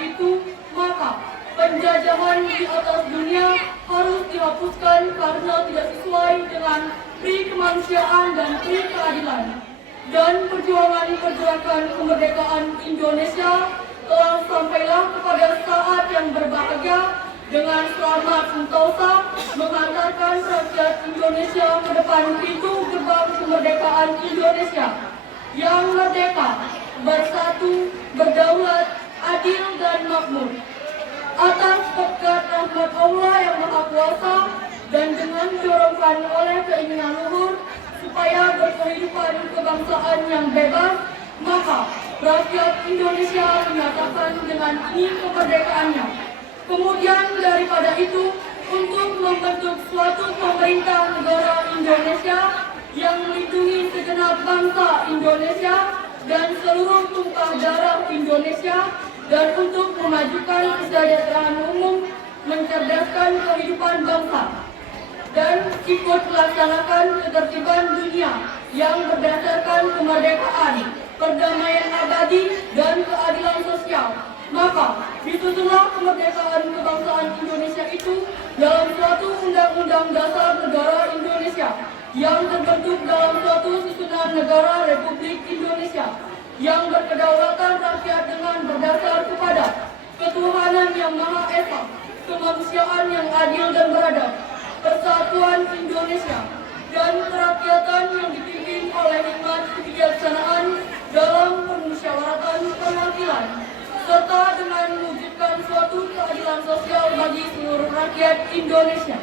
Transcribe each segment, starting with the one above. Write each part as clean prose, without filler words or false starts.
itu, maka penjajahan di atas dunia harus dihapuskan karena tidak sesuai dengan pri kemanusiaan dan pri keadilan. Dan perjuangan kemerdekaan Indonesia telah sampailah kepada saat yang berbahagia dengan selamat sentosa mengantarkan rakyat Indonesia ke depan pintu gerbang kemerdekaan Indonesia yang merdeka, bersatu, berdaulat, adil dan makmur. Atas berkat rahmat Allah yang Maha Kuasa dan dengan didorongkan oleh keinginan luhur supaya berkehidupan kebangsaan yang bebas, maka rakyat Indonesia menyatakan dengan ini kemerdekaannya. Kemudian daripada itu, untuk membentuk suatu pemerintah negara Indonesia yang melindungi segenap bangsa Indonesia dan seluruh tumpah darah Indonesia, dan untuk memajukan kesejahteraan umum, mencerdaskan kehidupan bangsa, dan ikut melaksanakan ketertiban dunia yang berdasarkan kemerdekaan, perdamaian abadi, dan keadilan sosial. Maka disusunlah kemerdekaan kebangsaan Indonesia itu dalam suatu undang-undang dasar negara Indonesia yang terbentuk dalam suatu susunan negara Republik Indonesia yang berkedaulatan rakyat dengan berdasar kepada ketuhanan yang Maha Esa, kemanusiaan yang adil dan beradab, persatuan Indonesia, dan kerakyatan yang dipimpin oleh hikmat kebijaksanaan dalam permusyawaratan perwakilan, serta dengan mewujudkan suatu keadilan sosial bagi seluruh rakyat Indonesia.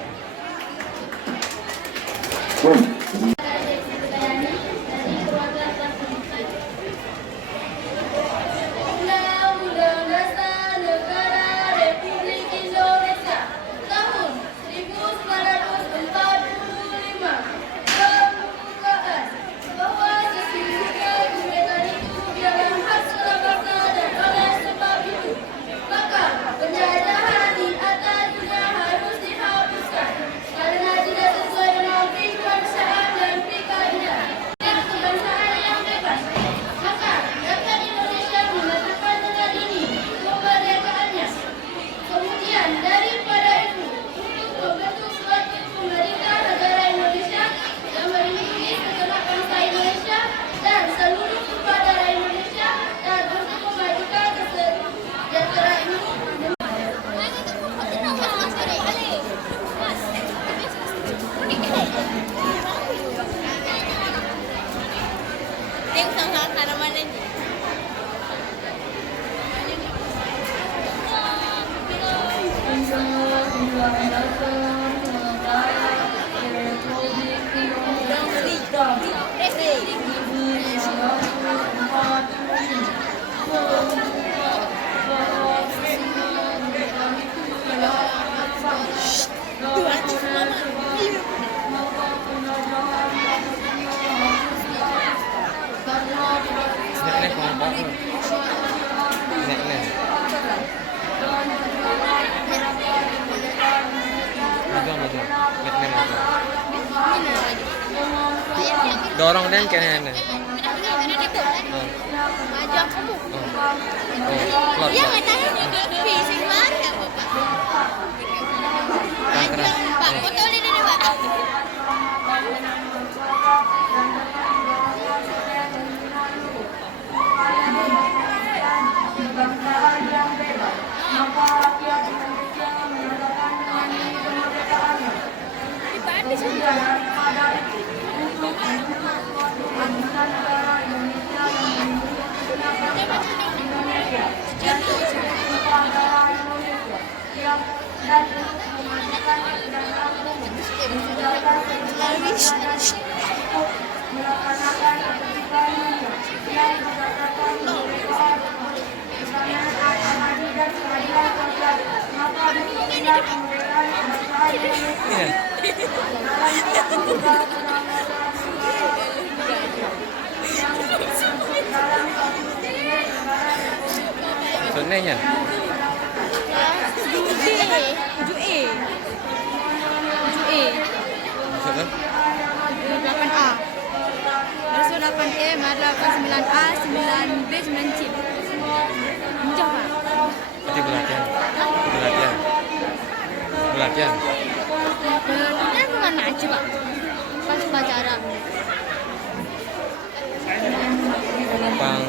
Dorong dan kena. Ajak kamu. Dia nggak tahu bising banget ya bapak. Pak, foto ini pak. Sonenya. 7E. Maksudnya? 8A. Terus 8E, 9A, 9B, 9C. Jauh Pak. latihan. Kan bukan maju pak, pas upacara. Bang.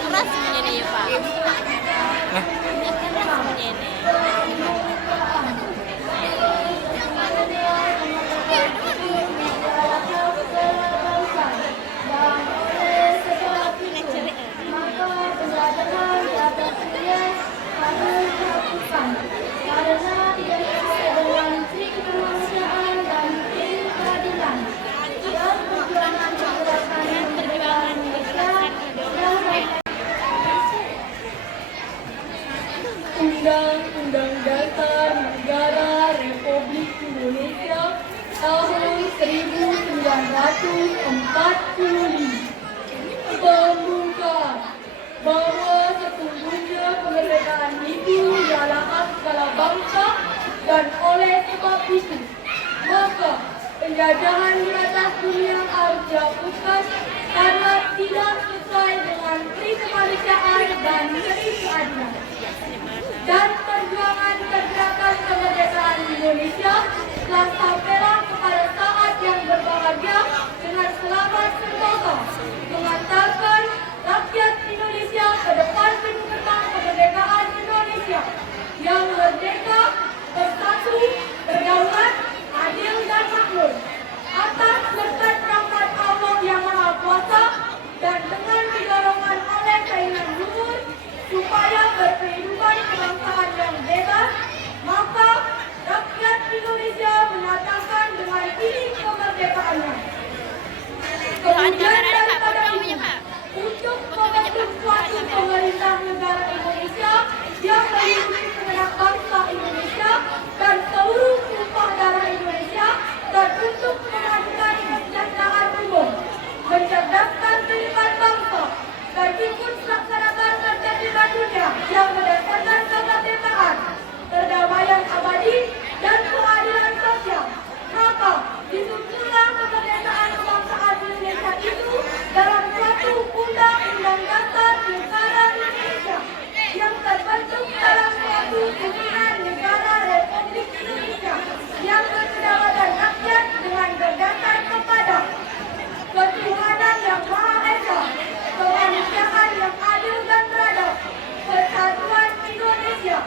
Keras sebenarnya ya pak. Nah, Keras sebenarnya. Karena tidak sesuai dengan trik kemanusiaan dan trik keadilan. Dan perjuangan pergerakan kemerdekaan Indonesia Undang-Undang Dasar Negara Republik Indonesia tahun 1945 pembuka bahwa sesungguhnya kemerdekaan itu ialah hak segala bangsa dan oleh sebab itu maka penjajahan di atas dunia harus dihapuskan karena tidak sesuai dengan trik kemanusiaan dan trik keadilan. Dan perjuangan pergerakan kemerdekaan Indonesia telah sampailah kepada saat yang berbahagia dengan selamat sentosa mengantarkan rakyat Indonesia ke depan pintu gerbang kemerdekaan Indonesia yang merdeka, bersatu, berdaulat, adil dan makmur atas berkat rahmat Allah yang Maha Kuasa dan dengan didorongan oleh keinginan luhur supaya berkehidupan kebangsaan yang bebas, maka rakyat Indonesia menyatakan dengan ini kemerdekaannya. Kemudian daripada itu, untuk membentuk suatu pemerintah negara Indonesia yang melindungi segenap bangsa Indonesia dan seluruh tumpah darah Indonesia dan untuk memajukan kesejahteraan umum, mencerdaskan kehidupan bangsa dan ikut melaksanakan ketertiban dunia yang berdasarkan kemerdekaan, perdamaian abadi dan keadilan sosial. Maka disusunlah kemerdekaan kebangsaan Indonesia itu dalam suatu undang-undang dasar negara Indonesia yang terbentuk dalam suatu turunan negara Republik Indonesia yang berkedaulatan rakyat dengan berdasar kepada ketuhanan yang Maha Esa, kemanusiaan yang adil dan beradab, persatuan Indonesia,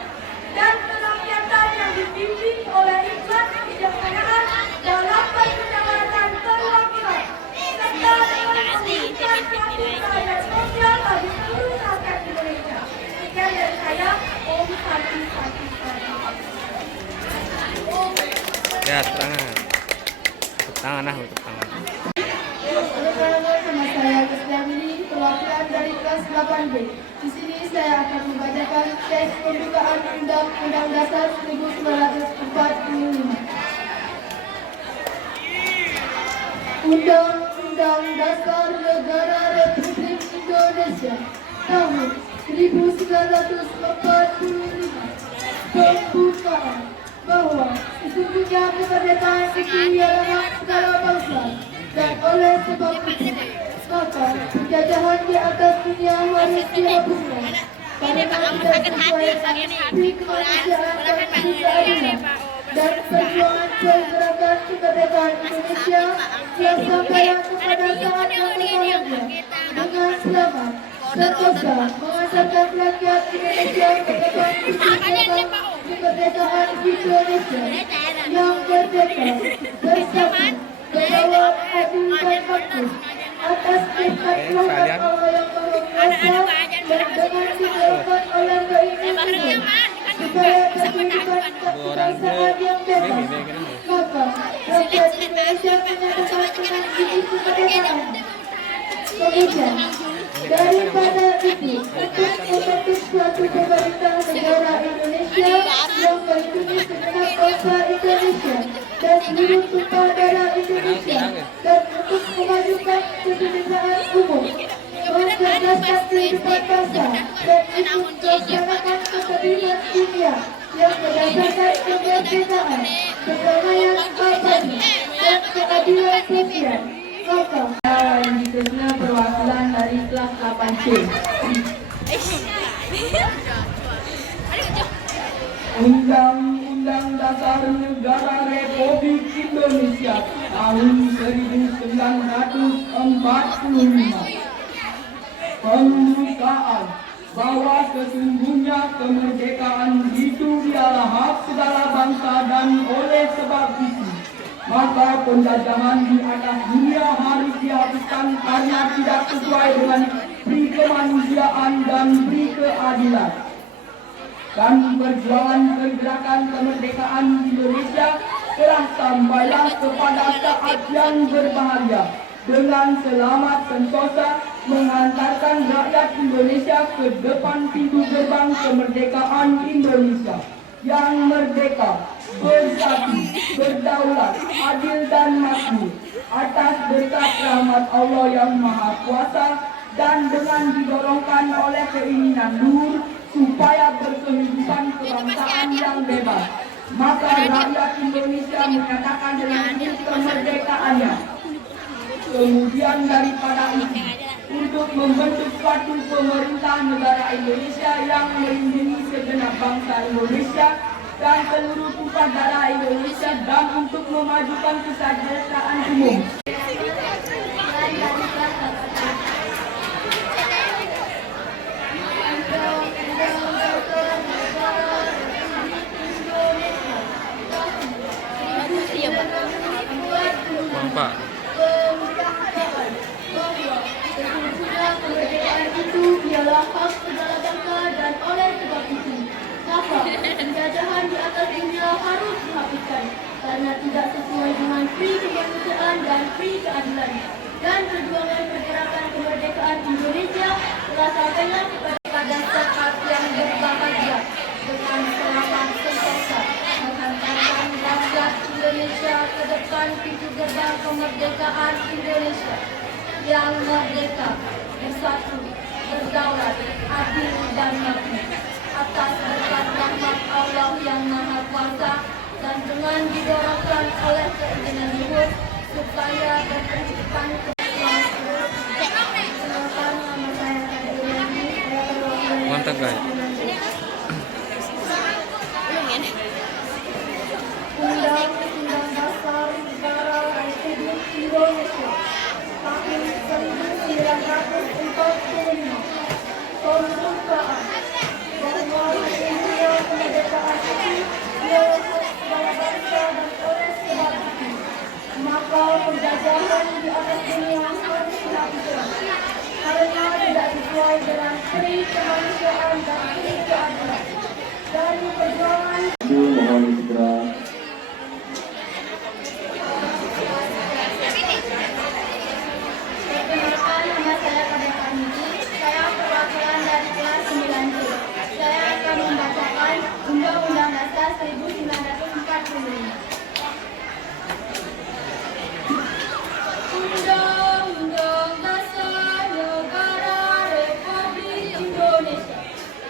dan kerakyatan yang dipimpin oleh ikhlas kebijaksanaan dalam permusyawaratan perwakilan, serta dengan memberikan suatu keadilan sosial bagi seluruh rakyat Indonesia. Sekian dari saya, Om Santi Santi Santi. ya tangan. Tepuk tangan nah, tepuk tangan. Nama saya Krisdayanti, perwakilan dari kelas 8B. Di sini saya akan membacakan teks pembukaan Undang-Undang Dasar 1945. Undang-Undang Dasar Negara Republik Indonesia tahun 1945. Pembukaan bahwa sesungguhnya kemerdekaan itu ialah hak segala bangsa dan oleh sebab itu maka penjajahan di atas dunia harus dihapuskan karena tidak sesuai trik kemanusiaan dan trik keadilan. Dan perjuangan pergerakan kemerdekaan Indonesia telah sampailah kepada saat yang berbahagia dengan selamat sentosa mengantarkan rakyat Indonesia ke depan pintu gerbang kemerdekaan Indonesia yang merdeka, bersatu, berdaulat, adil dan makmur atas berkat rahmat Allah yang Maha Kuasa dan dengan didorongkan oleh keinginan luhur supaya kehidupan kebangsaan yang bebas, maka rakyat Indonesia menyatakan dengan ini kemerdekaan. Kemudian daripada itu, untuk membentuk suatu pemerintah negara Indonesia yang melindungi segenap bangsa Indonesia dan seluruh tumpah darah Indonesia dan untuk memajukan kesejahteraan umum, mencerdaskan kehidupan bangsa dan ikut melaksanakan ketertiban dunia yang berdasarkan kemerdekaan, perdamaian abadi dan keadilan sosial. Maka yang diterima perwakilan dari kelas 8C. Undang-Undang Dasar Negara Republik Indonesia tahun 1945. Pembukaan bahwa sesungguhnya kemerdekaan itu ialah hak segala bangsa dan oleh sebab itu maka penjajahan di atas dunia harus dihapuskan karena tidak sesuai dengan pri kemanusiaan dan pri keadilan. Dan perjuangan pergerakan kemerdekaan Indonesia telah sampailah kepada saat yang berbahaya dengan selamat sentosa mengantarkan rakyat Indonesia ke depan pintu gerbang kemerdekaan Indonesia yang merdeka, bersatu, berdaulat, adil dan makmur atas berkat rahmat Allah yang Maha Kuasa dan dengan didorongkan oleh keinginan luhur supaya berkehidupan kebangsaan yang bebas. Maka rakyat Indonesia menyatakan dengan kemerdekaannya. Kemudian daripada itu, untuk membentuk suatu pemerintah negara Indonesia yang melindungi segenap bangsa Indonesia dan seluruh tumpah darah Indonesia dan untuk memajukan kesejahteraan umum. Pak. Kemerdekaan itu ialah hak segala bangsa dan oleh sebab itu maka penjajahan di atas dunia harus dihapuskan karena tidak sesuai dengan pri kemanusiaan dan pri keadilan. Dan perjuangan pergerakan kemerdekaan Indonesia telah sampailah kepada saat yang berbahagia dengan selamat sentosa mengantarkan rakyat Indonesia ke depan pintu gerbang kemerdekaan Indonesia yang merdeka, bersatu, berdaulat, adil dan makmur atas berkat rahmat Allah yang Maha Kuasa dan dengan didorongkan oleh keinginan luhur supaya berkehidupan Mantap guys. Undang-Undang Dasar Negara Republik Indonesia tahun 1945. Pembukaan bahwa sesungguhnya kemerdekaan itu ialah hak segala bangsa dan oleh sebab itu maka penjajahan di atas dunia harus dihapuskan karena tidak sesuai dengan pri kemanusiaan dan pri keadilan. Dari perjuangan mohon segera perkenalkan, nama saya Kadek Aniki. Saya perwakilan dari kelas 9C. Saya akan membacakan Undang-Undang Dasar 1945. Undang-Undang Dasar Negara Republik Indonesia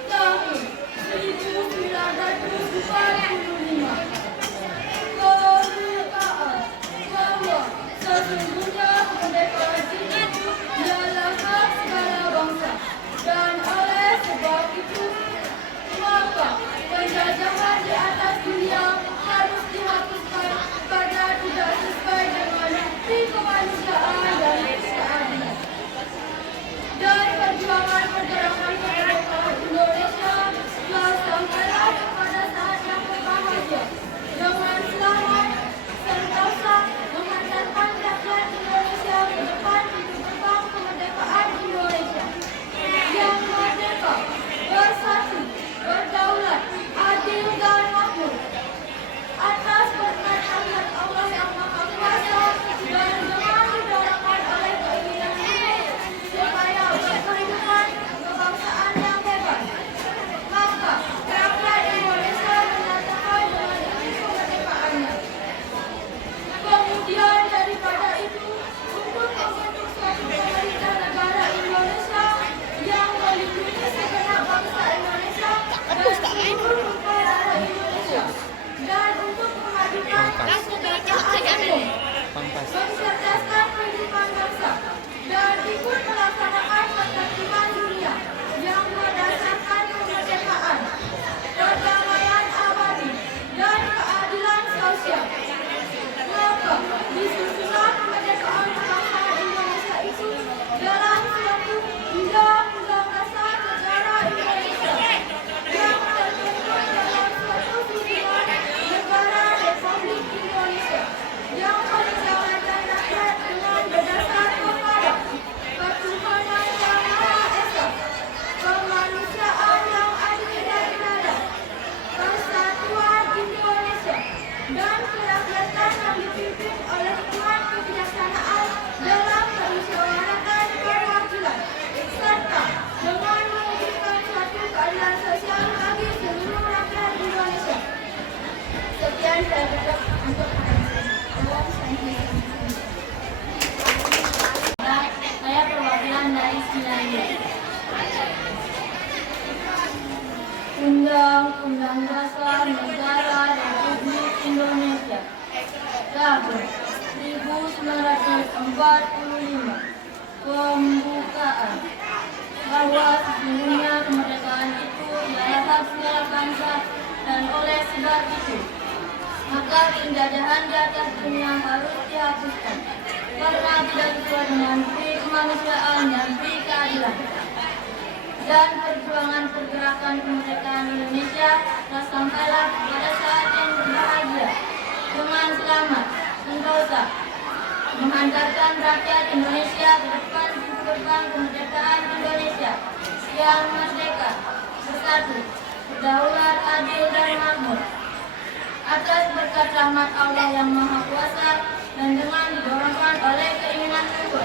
tahun 1945. Pembukaan bahwa sesungguhnya kemerdekaan itu ialah hak segala bangsa dan oleh sebab itu maka penjajahan di atas dunia harus dihapuskan karena tidak sesuai dengan pri kemanusiaan dan keadilan. Dan perjuangan pergerakan kemerdekaan Indonesia telah sampailah kepada saat yang berbahagia dengan selamat sentosa mengantarkan rakyat Indonesia ke depan pintu gerbang kemerdekaan Indonesia yang merdeka, bersatu, berdaulat, adil dan makmur 45. Pembukaan. Bahwa sesungguhnya kemerdekaan itu ialah hak segala bangsa, dan oleh sebab itu maka penjajahan di atas dunia harus dihapuskan karena tidak sesuai dengan pri kemanusiaan dan pri keadilan. Dan perjuangan pergerakan kemerdekaan Indonesia telah sampailah pada saat yang berbahagia dengan selamat, sentosa, menghantarkan rakyat Indonesia ke depan pintu gerbang kemerdekaan Indonesia yang merdeka, bersatu, berdaulat, adil, dan makmur. Atas berkat rahmat Allah yang Maha Kuasa dan dengan didorongkan oleh keinginan luhur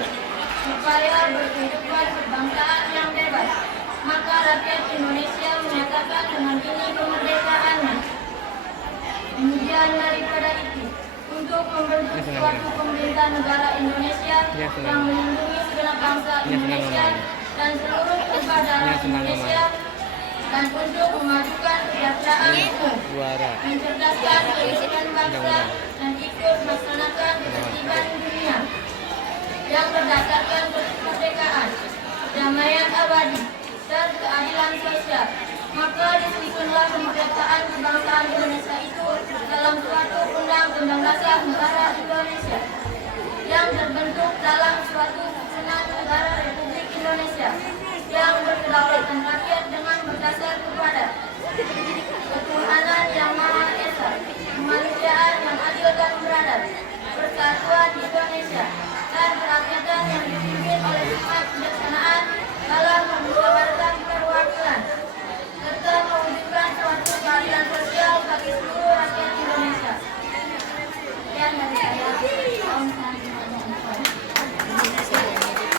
supaya berkehidupan kebangsaan yang bebas, maka rakyat Indonesia menyatakan dengan ini kemerdekaannya. Kemudian daripada itu, untuk membentuk suatu pemerintah negara Indonesia yang melindungi segenap bangsa Indonesia dan seluruh tumpah darah Indonesia, dan untuk memajukan kesejahteraan umum, mencerdaskan kehidupan bangsa, dan ikut melaksanakan ketertiban dunia yang berdasarkan kemerdekaan, kedamaian abadi, dan keadilan sosial. Maka disusunlah kemerdekaan kebangsaan Indonesia itu dalam suatu undang-undang dasar negara Indonesia.